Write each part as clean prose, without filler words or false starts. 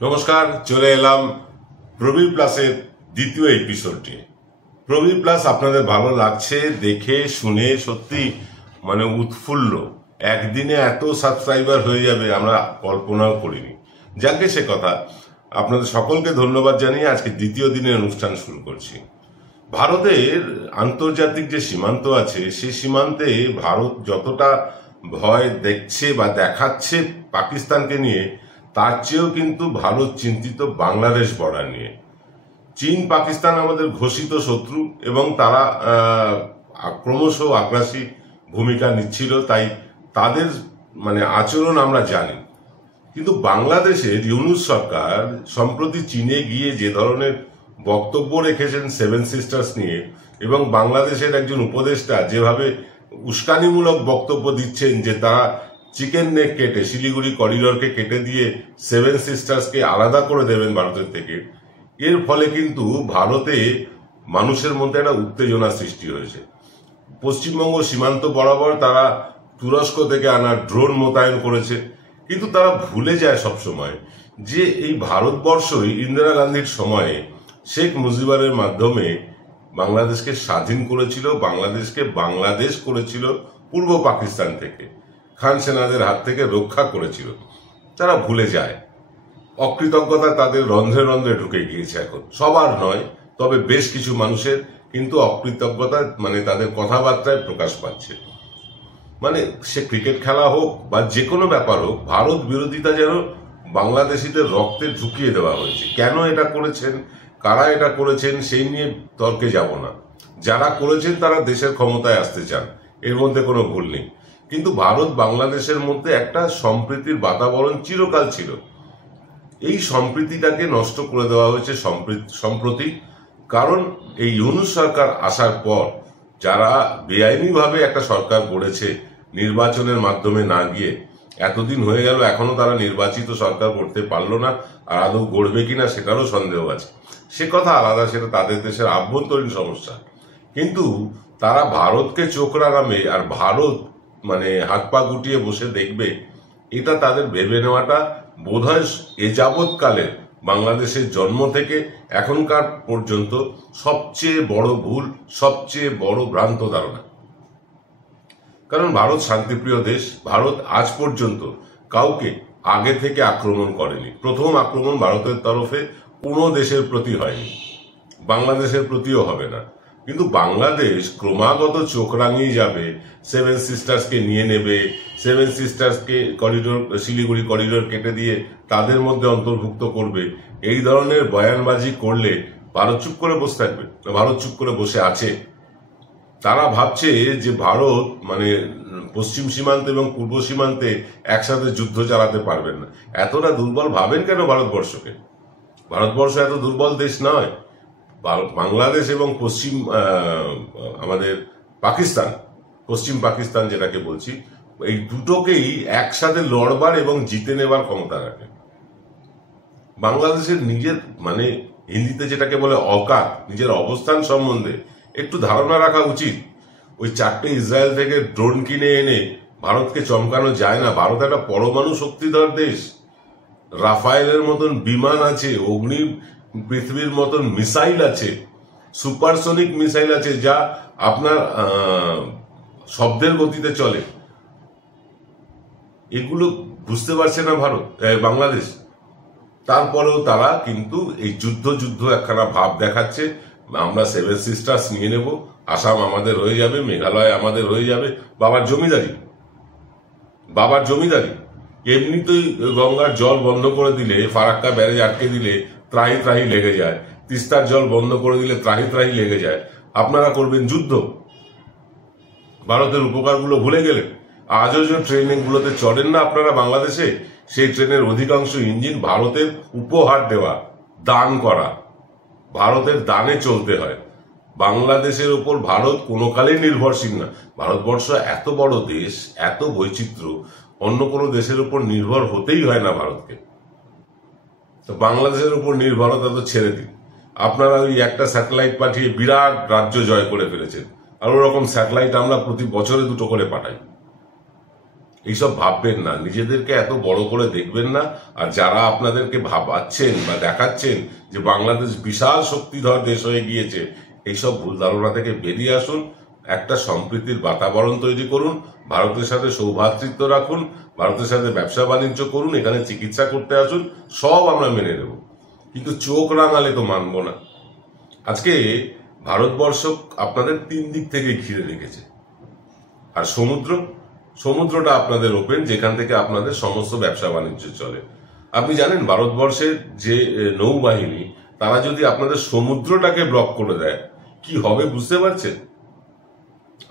নমস্কার, চলে এলাম প্রবীর প্লাসের দ্বিতীয় এপিসোডে। প্রবীর প্লাস আপনাদের ভালো লাগছে দেখে শুনে সত্যি উৎফুল্ল। একদিনে এত সাবস্ক্রাইবার হয়ে যাবে আমরা কল্পনাও করিনি। যাকে সে কথা, আপনাদের সকলকে ধন্যবাদ জানিয়ে আজকে দ্বিতীয় দিনের অনুষ্ঠান শুরু করছি। ভারতের আন্তর্জাতিক যে সীমান্ত আছে সেই সীমান্তে ভারত যতটা ভয় দেখছে বা দেখাচ্ছে পাকিস্তানকে নিয়ে, তার চেয়েও কিন্তু ভারত চিন্তিত বাংলাদেশ বর্ডার নিয়ে। চীন পাকিস্তান আমাদের ঘোষিত শত্রু এবং তারা ক্রমশ আগ্রাসী ভূমিকা নিচ্ছিল, তাই তাদের আচরণ আমরা জানি। কিন্তু বাংলাদেশের ইউনূস সরকার সম্প্রতি চীনে গিয়ে যে ধরনের বক্তব্য রেখেছেন সেভেন সিস্টার্স নিয়ে, এবং বাংলাদেশের একজন উপদেষ্টা যেভাবে উস্কানিমূলক বক্তব্য দিচ্ছেন যে তারা চিকেন নেক কেটে শিলিগুড়ি করিডোরকে কেটে দিয়ে সেভেন সিস্টার্সকে আলাদা করে দেবেন ভারতের থেকে, এর ফলে কিন্তু ভারতে মানুষের মধ্যে একটা উত্তেজনা সৃষ্টি হয়েছে। পশ্চিমবঙ্গ সীমান্ত বরাবর তারা তুরস্ক থেকে আনা ড্রোন মোতায়েন করেছে, কিন্তু তারা ভুলে যায় সবসময় যে এই ভারতবর্ষই ইন্দিরা গান্ধীর সময়ে শেখ মুজিবের মাধ্যমে বাংলাদেশকে স্বাধীন করেছিল, বাংলাদেশকে বাংলাদেশ করেছিল পূর্ব পাকিস্তান থেকে, খান সেনাদের হাত থেকে রক্ষা করেছিল। তারা ভুলে যায়। অকৃতজ্ঞতা তাদের রন্ধ্রে রন্ধ্রে ঢুকে গিয়েছে এখন, সবার নয়, তবে বেশ কিছু মানুষের কিন্তু অকৃতজ্ঞতা তাদের কথাবার্তায় প্রকাশ পাচ্ছে। সে ক্রিকেট খেলা হোক বা যে কোনো ব্যাপার হোক, ভারত বিরোধিতা যেন বাংলাদেশিদের রক্তে ঢুকিয়ে দেওয়া হয়েছে। কেন এটা করেছেন, কারা এটা করেছেন সেই নিয়ে তর্কে যাব না। যারা করেছেন তারা দেশের ক্ষমতায় আসতে চান, এর মধ্যে কোনো ভুল নেই। কিন্তু ভারত বাংলাদেশের মধ্যে একটা সম্প্রীতির বাতাবরণ চিরকাল ছিল। এই সম্প্রীতিটাকে নষ্ট করে দেওয়া হয়েছে সম্প্রতি। কারণ এই ইউনূস সরকার আসার পর যারা বেআইনিভাবে একটা সরকার গড়েছে নির্বাচনের মাধ্যমে না গিয়ে, এতদিন হয়ে গেল এখনো তারা নির্বাচিত সরকার করতে পারলো না, আর আদৌ গড়বে কিনা সেটারও সন্দেহ আছে। সে কথা আলাদা, সেটা তাদের দেশের আভ্যন্তরীণ সমস্যা। কিন্তু তারা ভারতকে চোখ রাঙাবে আর ভারত হাত পা গুটিয়ে বসে দেখবে, এটা তাদের ভেবে নেওয়াটা বোধহয় এ যাবৎকালে বাংলাদেশের জন্ম থেকে এখনকার পর্যন্ত সবচেয়ে বড় ভুল, সবচেয়ে বড় ভ্রান্ত ধারণা। কারণ ভারত শান্তিপ্রিয় দেশ। ভারত আজ পর্যন্ত কাউকে আগে থেকে আক্রমণ করেনি। প্রথম আক্রমণ ভারতের তরফে কোনো দেশের প্রতি হয়নি, বাংলাদেশের প্রতিও হবে না। কিন্তু বাংলাদেশ ক্রমাগত চোখ রাঙিয়ে যাবে, সেভেন সিস্টার্সকে নিয়ে নেবে, সেভেন সিস্টার্সকে শিলিগুড়ি করিডোর কেটে দিয়ে তাদের মধ্যে অন্তর্ভুক্ত করবে, এই ধরনের বয়ানবাজি করলে ভারত চুপ করে বসে থাকবে? ভারত চুপ করে বসে আছে। তারা ভাবছে যে ভারত পশ্চিম সীমান্তে এবং পূর্ব সীমান্তে একসাথে যুদ্ধ চালাতে পারবেন না। এতটা দুর্বল ভাবেন কেন ভারতবর্ষকে? ভারতবর্ষ এত দুর্বল দেশ নয়। বাংলাদেশ এবং আমাদের পাকিস্তান, পশ্চিম পাকিস্তান যেটাকে বলছি, এই দুটোকেই একসাথে লড়বার এবং জিতে নেবার ক্ষমতা রাখে। বাংলাদেশের নিজের হিন্দিতে যেটাকে বলে অকাত, নিজের অবস্থান সম্বন্ধে একটু ধারণা রাখা উচিত। ওই 4টে ইসরায়েল থেকে ড্রোন কিনে এনে ভারতকে চমকানো যায় না। ভারত একটা পরমাণু শক্তিধর দেশ। রাফায়েলের মতন বিমান আছে, অগ্নি পৃথিবীর মতন মিসাইল আছে, সুপারসনিক মিসাইল আছে, যা আপনার শব্দের গতিতে চলে। এগুলো বুঝতে পারছে না বাংলাদেশ। তারপরেও তারা কিন্তু এই যুদ্ধ একখানা ভাব দেখাচ্ছে। আমরা সেভেন সিস্টার্স নিয়ে নেব, আসাম আমাদের হয়ে যাবে, মেঘালয় আমাদের হয়ে যাবে। বাবার জমিদারি। এমনিতেই গঙ্গার জল বন্ধ করে দিলে, ফারাক্কা ব্যারেজ আটকে দিলে ত্রাহি ত্রাহি লেগে যায়। তিস্তার জল বন্ধ করে দিলে ত্রাহি ত্রাহি লেগে যায়। আপনারা করবেন যুদ্ধ। ভারতের উপকারগুলো ভুলে গেলেন। আজও যে ট্রেনগুলোতে চড়েন না আপনারা বাংলাদেশে, সেই ট্রেনের অধিকাংশ ইঞ্জিন ভারতের উপহার দেওয়া, দান করা। ভারতের দানে চলতে হয়। বাংলাদেশের উপর ভারত কোনো কালেই নির্ভরশীল না। ভারতবর্ষ এত বড় দেশ, এত বৈচিত্র্য, অন্য কোনো দেশের উপর নির্ভর হতেই হয় না ভারতকে। তো বাংলাদেশের উপর নির্ভরতা তো ছেড়ে দিন। আপনারা ওই একটা স্যাটেলাইট পাঠিয়ে বিরাট রাজ্য জয় করে ফেলেছেন, আর ওরকম স্যাটেলাইট আমরা প্রতি বছরে 2টো করে পাঠাই। এইসব ভাববেন না, নিজেদেরকে এত বড় করে দেখবেন না। আর যারা আপনাদেরকে ভাবাচ্ছেন বা দেখাচ্ছেন যে বাংলাদেশ বিশাল শক্তিধর দেশ হয়ে গিয়েছে, এইসব ভুল ধারণা থেকে বেরিয়ে আসুন। একটা সম্প্রীতির বাতাবরণ তৈরি করুন, ভারতের সাথে সৌভ্রাতৃত্ব রাখুন, ভারতের সাথে ব্যবসা বাণিজ্য করুন, এখানে চিকিৎসা করতে আসুন, সব আমরা মেনে নেব। কিন্তু চোখ রাঙালে তো মানব না। আজকে ভারতবর্ষ আপনাদের 3 দিক থেকে ঘিরে রেখেছে। আর সমুদ্রটা আপনাদের ওপেন, যেখান থেকে আপনাদের সমস্ত ব্যবসা বাণিজ্য চলে। আপনি জানেন ভারতবর্ষের যে নৌবাহিনী, তারা যদি আপনাদের সমুদ্রটাকে ব্লক করে দেয় কি হবে বুঝতে পারছেন?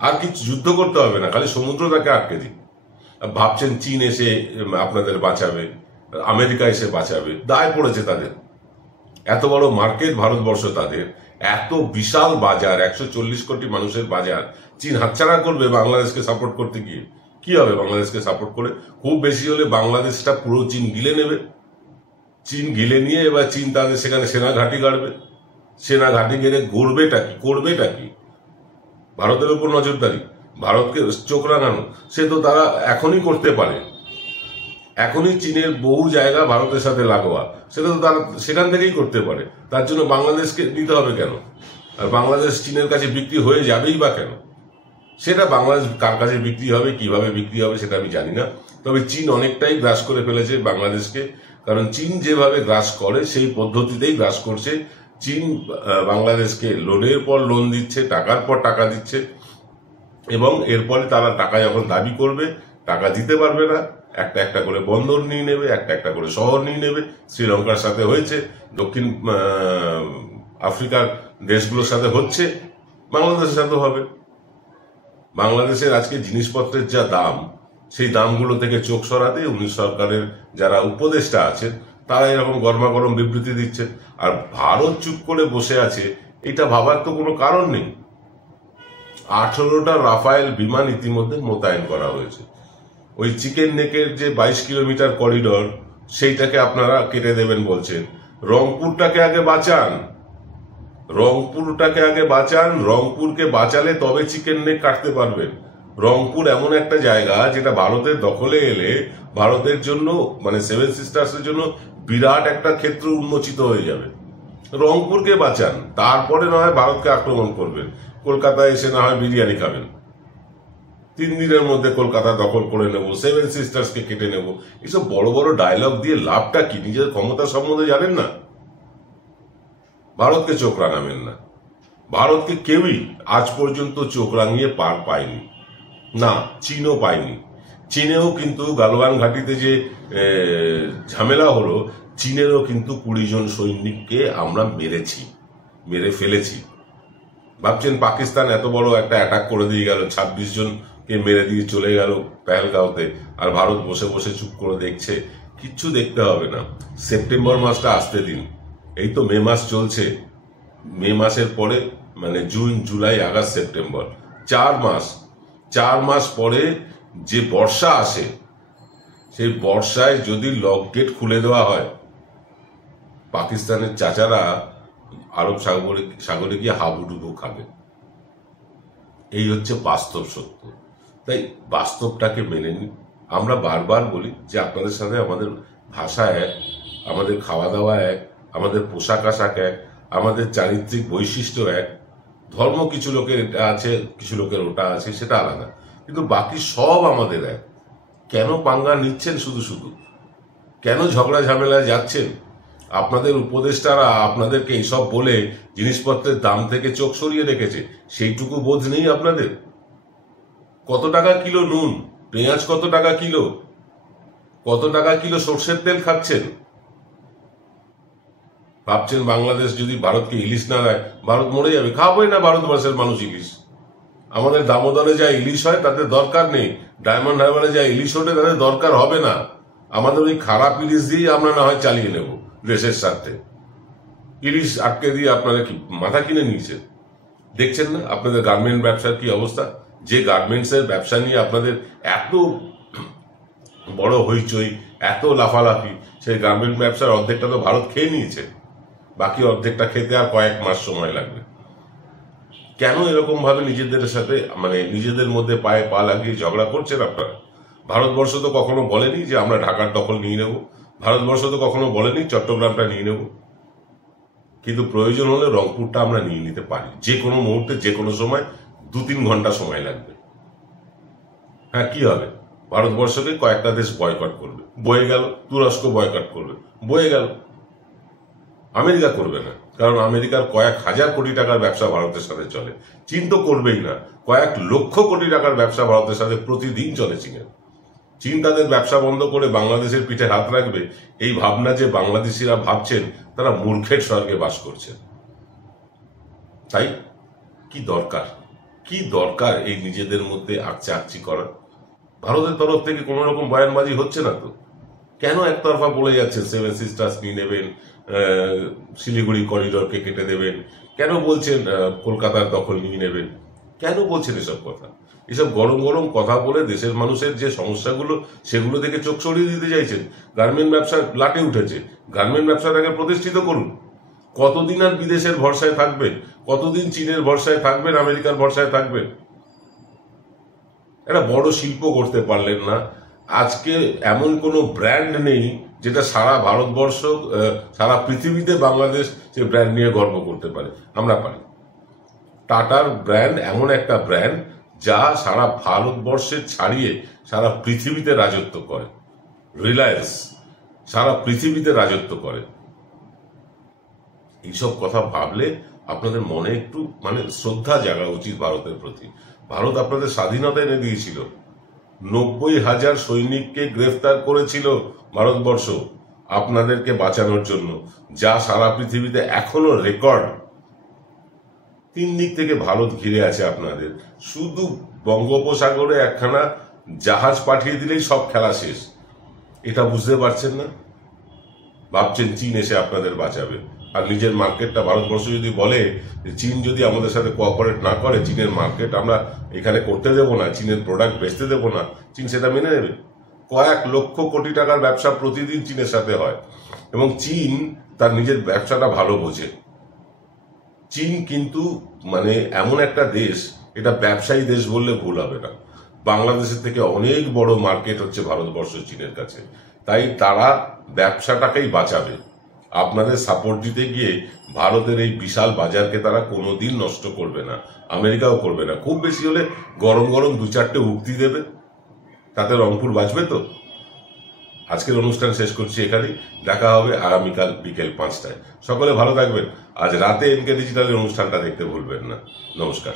আর কিছু যুদ্ধ করতে হবে না, খালি সমুদ্রটাকে আটকে দিন। ভাবছেন চীন এসে আপনাদের বাঁচাবে, আমেরিকা এসে বাঁচাবে, দায় পড়েছে তাদের। এত বড় মার্কেট ভারতবর্ষ, তাদের এত বিশাল বাজার, 140 কোটি মানুষের বাজার, চীন হাতছাড়া করবে বাংলাদেশকে সাপোর্ট করতে গিয়ে? কি হবে বাংলাদেশকে সাপোর্ট করে? খুব বেশি হলে বাংলাদেশটা পুরো চীন গিলে নেবে। চীন গিলে নিয়ে এবার চীন তাদের সেখানে সেনা ঘাঁটি গাড়বে। সেনা ঘাঁটি গেলে করবেটা কি? ভারতের উপর নজরদারি, ভারতকে চোখ রাঙানো, সে তো তারা এখনই করতে পারে। এখনই চীনের বহু জায়গা ভারতের সাথে লাগোয়া, সেটা তো তারা সেখান থেকেই করতে পারে। তার জন্য বাংলাদেশকে নিতে হবে কেন? আর বাংলাদেশ চীনের কাছে বিক্রি হয়ে যাবেই বা কেন? সেটা বাংলাদেশ কার কাছে বিক্রি হবে, কিভাবে বিক্রি হবে, সেটা আমি জানি না। তবে চীন অনেকটাই গ্রাস করে ফেলেছে বাংলাদেশকে, কারণ চীন যেভাবে গ্রাস করে সেই পদ্ধতিতেই গ্রাস করছে। চীন বাংলাদেশকে লোনের পর লোন দিচ্ছে, টাকার পর টাকা দিচ্ছে, এবং এরপরে তারা টাকা যখন দাবি করবে, টাকা দিতে পারবে না, একটা একটা করে বন্দর নিয়ে নেবে, একটা একটা করে শহর নিয়ে নেবে। শ্রীলঙ্কার সাথে হয়েছে, দক্ষিণ আফ্রিকার দেশগুলোর সাথে হচ্ছে, বাংলাদেশের সাথে হবে। বাংলাদেশের আজকে জিনিসপত্রের যা দাম, সেই দামগুলো থেকে চোখ সরাতে উনিশ সরকারের যারা উপদেষ্টা আছেন, তারা এরকম গরমাগরম বিবৃতি দিচ্ছে। আর ভারত চুপ করে বসে আছে, এটা ভাবার তো কোনো কারণ নেই। 18টা রাফায়েল বিমান ইতিমধ্যে মোতায়েন করা হয়েছে। ওই চিকেন নেকের যে 22 কিলোমিটার করিডর, সেইটাকে আপনারা কেটে দেবেন বলছেন। রংপুরটাকে আগে বাঁচান, রংপুরকে বাঁচালে তবে চিকেন নেক কাটতে পারবেন। রংপুর এমন একটা জায়গা যেটা ভারতের দখলে এলে ভারতের জন্য, মানে 7 সিস্টার্সের জন্য বিরাট একটা ক্ষেত্র উন্মোচিত হয়ে যাবে। রংপুরকে বাঁচান, তারপরে না হয় ভারতকে আক্রমণ করবেন। কলকাতায় এসে না হয় বিরিয়ানি খাবেন। 3 দিনের মধ্যে কলকাতা দখল করে নেব, 7 সিস্টার্সকে কেটে নেব, এসব বড় বড় ডায়লগ দিয়ে লাভটা কি? নিজের ক্ষমতা সম্বন্ধে জানেন না, ভারতকে চোখ রাঙাবেন না। ভারতকে কেউই আজ পর্যন্ত চোখ রাঙিয়ে পার পায়নি, না চীনও পায়নি। চীনেও কিন্তু গালওয়ান ঘাটিতে যে ঝামেলা হলো, চীনেরও কিন্তু 20 জন সৈনিককে আমরা মেরে ফেলেছি। ভাবছেন পাকিস্তান এত বড় একটা অ্যাটাক করে দিয়ে গেল, 26 জনকে মেরে দিয়ে চলে গেল পেহেলগাঁওতে, আর ভারত বসে বসে চুপ করে দেখছে? কিচ্ছু দেখতে হবে না। সেপ্টেম্বর মাসটা আসতে দিন, এই তো মে মাস চলছে, মে মাসের পরে মানে জুন, জুলাই, আগস্ট, সেপ্টেম্বর, 4 মাস পরে যে বর্ষা আসে, সেই বর্ষায় যদি লক গেট খুলে দেওয়া হয়, পাকিস্তানের চাচারা আরব সাগরে গিয়ে হাবুডুবু খাবে। এই হচ্ছে বাস্তব সত্য। তাই বাস্তবটাকে মেনে নিন। আমরা বারবার বলি যে আপনাদের সাথে আমাদের ভাষা এক, আমাদের খাওয়া দাওয়া এক, আমাদের পোশাক আশাক এক, আমাদের চারিত্রিক বৈশিষ্ট্য এক। ধর্ম কিছু লোকের এটা আছে, কিছু লোকের ওটা আছে, সেটা আলাদা, কিন্তু বাকি সব আমাদের এক। কেন পাঙ্গা নিচ্ছেন শুধু শুধু? কেন ঝগড়া ঝামেলায় যাচ্ছেন? আপনাদের উপদেষ্টারা আপনাদেরকে এইসব বলে জিনিসপত্রের দাম থেকে চোখ সরিয়ে রেখেছে, সেইটুকু বোধ নেই আপনাদের? কত টাকা কিলো নুন, পেঁয়াজ কত টাকা কিলো, কত টাকা কিলো সর্ষের তেল খাচ্ছেন? ভাবছেন বাংলাদেশ যদি ভারতকে ইলিশ না দেয় ভারত মরে যাবে? খাবই না ভারতবর্ষের মানুষ ইলিশ। আমাদের দামোদরে যা ইলিশ হয় তাদের দরকার নেই, ডায়মন্ড হারবারে যা ইলিশ ওঠে তাদের দরকার হবে না। আমাদের ওই খারাপ ইলিশ দিয়েই আমরা না হয় চালিয়ে নেব দেশের স্বার্থে। ইলিশ আটকে দিয়ে আপনারা কি মাথা কিনে নিয়েছেন? দেখছেন না আপনাদের গার্মেন্ট ব্যবসার কি অবস্থা? যে গার্মেন্টসের ব্যবসা নিয়ে আপনাদের এত বড় হইচই, এত লাফালাফি, সেই গার্মেন্ট ব্যবসার অর্ধেকটা তো ভারত খেয়ে নিয়েছে, বাকি অর্ধেকটা খেতে আর কয়েক মাস সময় লাগবে। কেন এরকম ভাবে নিজেদের সাথে, মানে নিজেদের মধ্যে পায়ে পা লাগিয়ে ঝগড়া করছেন আপনারা? ভারতবর্ষ তো কখনো বলেনি যে আমরা ঢাকার দখল নিয়ে নেব, ভারতবর্ষ তো কখনো বলেনি চট্টগ্রামটা নিয়ে নেব, কিন্তু প্রয়োজন হলে রংপুরটা আমরা নিয়ে নিতে পারি যে কোনো মুহূর্তে, যে কোনো সময়। 2-3 ঘন্টা সময় লাগবে। হ্যাঁ, কি হবে? ভারতবর্ষকে কয়েকটা দেশ বয়কট করবে, বয়ে গেল। তুরস্ক বয়কট করবে, বয়ে গেল। আমেরিকা করবে না, কারণ আমেরিকার কয়েক হাজার কোটি টাকার ব্যবসা ভারতের সাথে চলে। চীন তো করবেই না, কয়েক লক্ষ কোটি টাকার ব্যবসা ভারতের সাথে প্রতিদিন চলে চীনের। চীন তাদের ব্যবসা বন্ধ করে বাংলাদেশের পিঠে হাত রাখবে, এই ভাবনা যে বাংলাদেশিরা ভাবছেন, তারা মূর্খের স্বর্গে বাস করছেন। তাই কি দরকার এই নিজেদের মধ্যে আকচি করা? ভারতের তরফ থেকে কোন রকম বয়ানবাজি হচ্ছে না তো। কেন একতরফা বলে যাচ্ছেন 7 সিস্টার্স নিয়ে নেবেন, শিলিগুড়ি করিডোরকে কেটে দেবেন, কেন বলছেন কলকাতার দখল নিয়ে নেবেন, কেন বলছেন এসব কথা? এসব গরম গরম কথা বলে দেশের মানুষের যে সমস্যাগুলো, সেগুলো থেকে চোখ সরিয়ে দিতে চাইছেন। গার্মেন্ট ব্যবসা লাটে উঠেছে, গার্মেন্ট ব্যবসাটাকে প্রতিষ্ঠিত করুন। কতদিন আর বিদেশের ভরসায় থাকবেন? কতদিন চীনের ভরসায় থাকবেন, আমেরিকার ভরসায় থাকবেন? একটা বড় শিল্প করতে পারলেন না। আজকে এমন কোনো ব্র্যান্ড নেই যেটা সারা ভারতবর্ষ, সারা পৃথিবীতে বাংলাদেশ সে ব্র্যান্ড নিয়ে গর্ব করতে পারে। আমরা পারি। টাটার ব্র্যান্ড এমন একটা ব্র্যান্ড যা সারা ভারতবর্ষের ছাড়িয়ে সারা পৃথিবীতে রাজত্ব করে। রিলায়েন্স সারা পৃথিবীতে রাজত্ব করে। এইসব কথা ভাবলে আপনাদের মনে একটু শ্রদ্ধা জাগা উচিত ভারতের প্রতি। ভারত আপনাদের স্বাধীনতা এনে দিয়েছিল। 90,000 সৈনিককে গ্রেফতার করেছিল ভারতবর্ষ আপনাদেরকে বাঁচানোর জন্য, যা সারা পৃথিবীতে এখনো রেকর্ড। 3 দিক থেকে ভারত ঘিরে আছে আপনাদের। শুধু বঙ্গোপসাগরে একখানা জাহাজ পাঠিয়ে দিলেই সব খেলা শেষ। এটা বুঝতে পারছেন না? ভাবছেন চীন এসে আপনাদের বাঁচাবে। আর নিজের মার্কেটটা ভারতবর্ষ যদি বলে যে চীন যদি আমাদের সাথে কোঅপারেট না করে, চীনের মার্কেট আমরা এখানে করতে দেব না, চীনের প্রোডাক্ট বেচতে দেব না, চীন সেটা মেনে নেবে? কয়েক লক্ষ কোটি টাকার ব্যবসা প্রতিদিন চীনের সাথে হয়, এবং চীন তার নিজের ব্যবসাটা ভালো বোঝে। চীন কিন্তু এমন একটা দেশ, এটা ব্যবসায়ী দেশ বললে ভুল হবে না। বাংলাদেশের থেকে অনেক বড় মার্কেট হচ্ছে ভারতবর্ষ চীনের কাছে। তাই তারা ব্যবসাটাকেই বাঁচাবে। আপনাদের সাপোর্ট দিতে গিয়ে ভারতের এই বিশাল বাজারকে তারা কোনোদিন নষ্ট করবে না, আমেরিকাও করবে না। খুব বেশি হলে গরম গরম 2-4টে উক্তি দেবে, তাতে রংপুর বাঁচবে তো। আজকের অনুষ্ঠান শেষ করছি এখানেই। দেখা হবে আগামীকাল বিকেল 5টায়। সকলে ভালো থাকবেন। আজ রাতে এনকে ডিজিটালের অনুষ্ঠানটা দেখতে ভুলবেন না। নমস্কার।